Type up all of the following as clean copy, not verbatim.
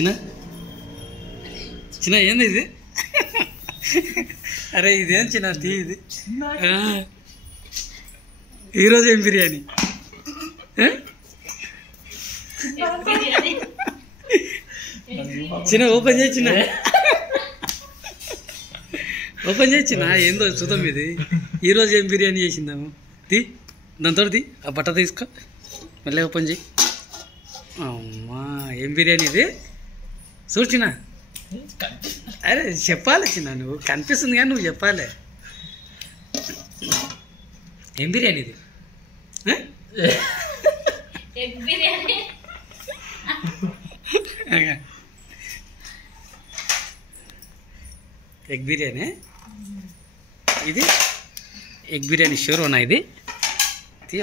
చిన్న చిన్న ఏంది ఇది? అరే ఇదేం చిన్న తీ ఇది. ఈరోజు ఏం బిర్యానీ? చిన్న ఓపెన్ చేసిన ఓపెన్ చేసిన ఏందో చూద్దాం. ఇది ఈరోజు ఏం బిర్యానీ చేసిందాము? తీ దాంతో తీ ఆ బట్ట తీసుకో, మళ్ళీ ఓపెన్ చేయి. అమ్మా ఏం బిర్యానీ ఇది? చూచిన. అరే చెప్పాలి చిన్న, నువ్వు కనిపిస్తుంది కానీ నువ్వు చెప్పాలి. ఏం బిర్యానీ ఇది? ఎగ్ బిర్యానీ. ఇది ఎగ్ బిర్యానీ షూర్నా? ఇది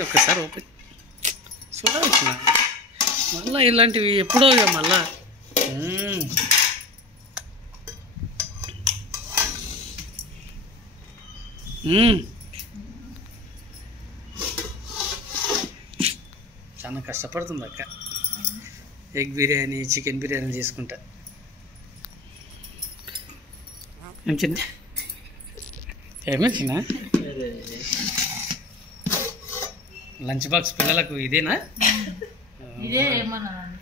ఒక్కసారి ఓపెన్ చూడవచ్చిన. మళ్ళా ఇలాంటివి ఎప్పుడో మళ్ళా. చాలా కష్టపడుతుంది అక్క ఎగ్ బిర్యానీ, చికెన్ బిర్యానీ చేసుకుంటా. ఏం చిన్న ఏమే చిన్న లంచ్ బాక్స్ పిల్లలకు ఇదేనా?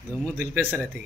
దుమ్ము దులిపేస్తారు అయితే.